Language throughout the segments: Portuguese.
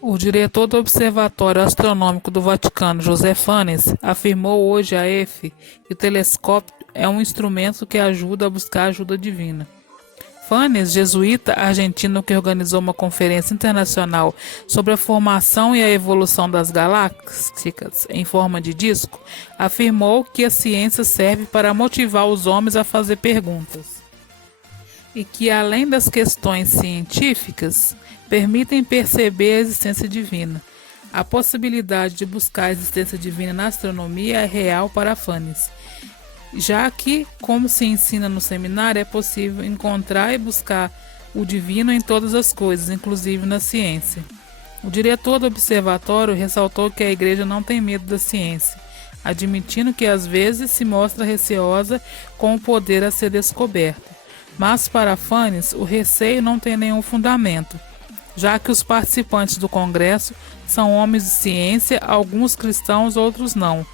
O diretor do Observatório Astronômico do Vaticano, José Fanes, afirmou hoje à EFE que o telescópio é um instrumento que ajuda a buscar ajuda divina. Fanes, jesuíta argentino que organizou uma conferência internacional sobre a formação e a evolução das galáxias em forma de disco, afirmou que a ciência serve para motivar os homens a fazer perguntas e que, além das questões científicas, permitem perceber a existência divina. A possibilidade de buscar a existência divina na astronomia é real para Fanes, já que, como se ensina no seminário, é possível encontrar e buscar o divino em todas as coisas, inclusive na ciência. O diretor do observatório ressaltou que a igreja não tem medo da ciência, admitindo que às vezes se mostra receosa com o poder a ser descoberto. Mas para Fanes, o receio não tem nenhum fundamento, já que os participantes do congresso são homens de ciência, alguns cristãos, outros não,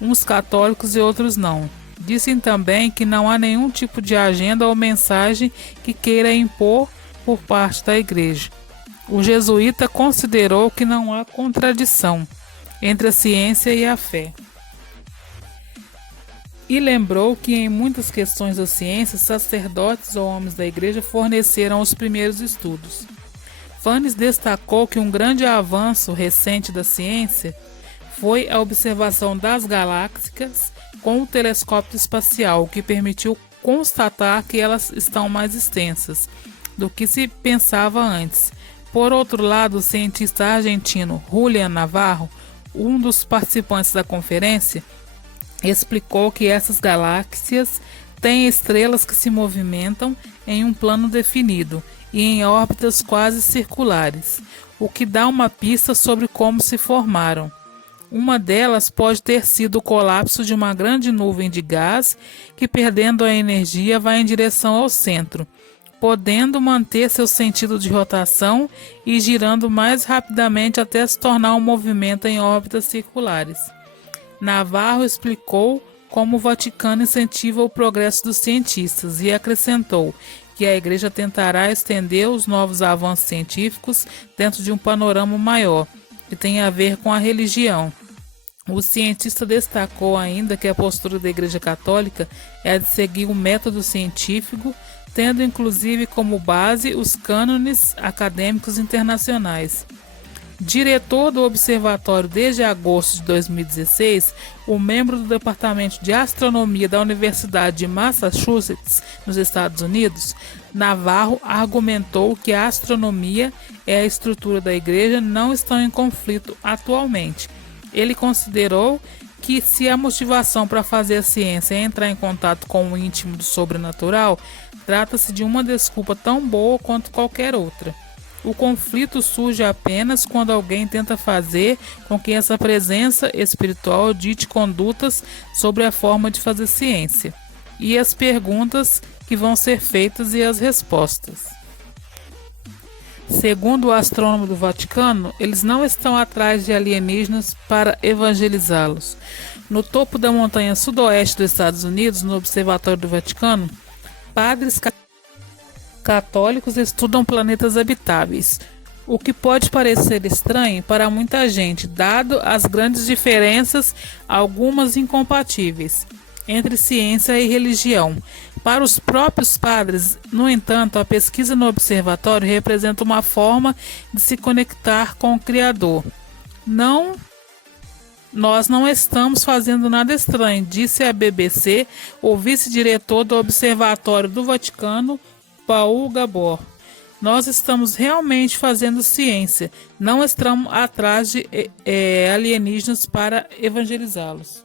uns católicos e outros não. Dizem também que não há nenhum tipo de agenda ou mensagem que queira impor por parte da igreja. O jesuíta considerou que não há contradição entre a ciência e a fé. E lembrou que em muitas questões da ciência, sacerdotes ou homens da igreja forneceram os primeiros estudos. Fanes destacou que um grande avanço recente da ciência foi a observação das galáxias com o telescópio espacial, o que permitiu constatar que elas estão mais extensas do que se pensava antes. Por outro lado, o cientista argentino Julián Navarro, um dos participantes da conferência, explicou que essas galáxias têm estrelas que se movimentam em um plano definido e em órbitas quase circulares, o que dá uma pista sobre como se formaram. Uma delas pode ter sido o colapso de uma grande nuvem de gás que, perdendo a energia, vai em direção ao centro, podendo manter seu sentido de rotação e girando mais rapidamente até se tornar um movimento em órbitas circulares. Navarro explicou como o Vaticano incentiva o progresso dos cientistas e acrescentou que a Igreja tentará estender os novos avanços científicos dentro de um panorama maior, que tem a ver com a religião. O cientista destacou ainda que a postura da Igreja Católica é a de seguir o método científico, tendo inclusive como base os cânones acadêmicos internacionais. Diretor do observatório desde agosto de 2016, o membro do Departamento de Astronomia da Universidade de Massachusetts, nos Estados Unidos, Navarro argumentou que a astronomia e a estrutura da igreja não estão em conflito atualmente. Ele considerou que se a motivação para fazer a ciência é entrar em contato com o íntimo do sobrenatural, trata-se de uma desculpa tão boa quanto qualquer outra. O conflito surge apenas quando alguém tenta fazer com que essa presença espiritual dite condutas sobre a forma de fazer ciência, e as perguntas que vão ser feitas e as respostas. Segundo o astrônomo do Vaticano, eles não estão atrás de alienígenas para evangelizá-los. No topo da montanha sudoeste dos Estados Unidos, no Observatório do Vaticano, padres católicos estudam planetas habitáveis, o que pode parecer estranho para muita gente, dado as grandes diferenças, algumas incompatíveis, entre ciência e religião. Para os próprios padres, no entanto, a pesquisa no observatório representa uma forma de se conectar com o Criador. Nós não estamos fazendo nada estranho, disse à BBC o vice-diretor do Observatório do Vaticano, Paul Gabor. Nós estamos realmente fazendo ciência, não estamos atrás de alienígenas para evangelizá-los.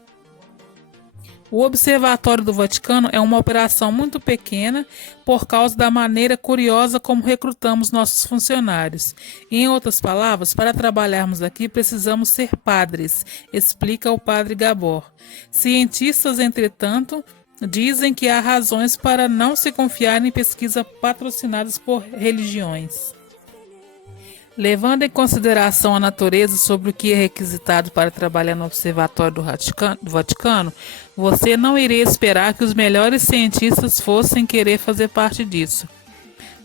O Observatório do Vaticano é uma operação muito pequena por causa da maneira curiosa como recrutamos nossos funcionários. Em outras palavras, para trabalharmos aqui precisamos ser padres, explica o padre Gabor. Cientistas, entretanto, dizem que há razões para não se confiar em pesquisas patrocinadas por religiões. Levando em consideração a natureza sobre o que é requisitado para trabalhar no Observatório do Vaticano, você não iria esperar que os melhores cientistas fossem querer fazer parte disso.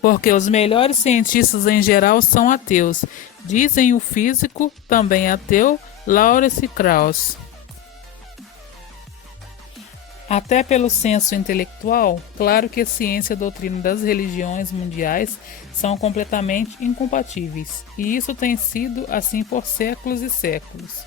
Porque os melhores cientistas em geral são ateus, Dizem o físico, também ateu, Lawrence Krauss. Até pelo senso intelectual, claro que a ciência e a doutrina das religiões mundiais são completamente incompatíveis, e isso tem sido assim por séculos e séculos.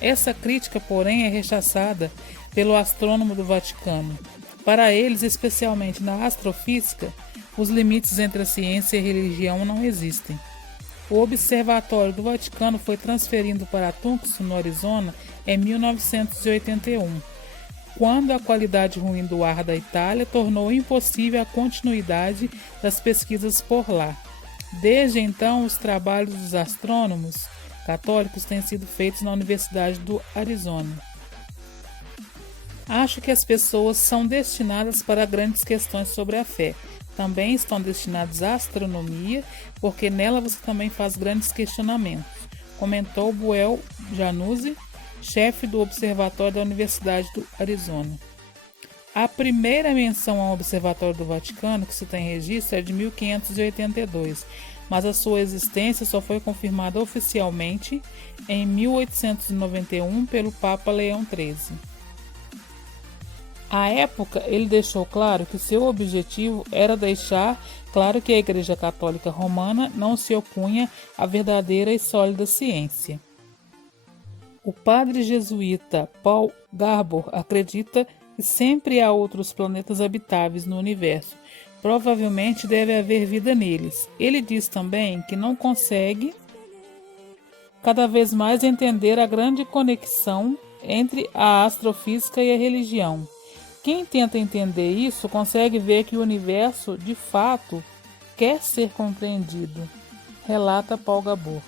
Essa crítica, porém, é rechaçada pelo astrônomo do Vaticano. Para eles, especialmente na astrofísica, os limites entre a ciência e a religião não existem. O Observatório do Vaticano foi transferido para Tucson, no Arizona, em 1981. Quando a qualidade ruim do ar da Itália tornou impossível a continuidade das pesquisas por lá. Desde então, os trabalhos dos astrônomos católicos têm sido feitos na Universidade do Arizona. Acho que as pessoas são destinadas para grandes questões sobre a fé. Também estão destinadas à astronomia, porque nela você também faz grandes questionamentos, comentou Buell Januzzi, chefe do Observatório da Universidade do Arizona. A primeira menção ao Observatório do Vaticano que se tem registro é de 1582, mas a sua existência só foi confirmada oficialmente em 1891 pelo Papa Leão XIII. À época, ele deixou claro que seu objetivo era deixar claro que a Igreja Católica Romana não se opunha à verdadeira e sólida ciência. O padre jesuíta Paul Garbor acredita que sempre há outros planetas habitáveis no universo. Provavelmente deve haver vida neles. Ele diz também que não consegue cada vez mais entender a grande conexão entre a astrofísica e a religião. Quem tenta entender isso consegue ver que o universo, de fato, quer ser compreendido, relata Paul Garbor.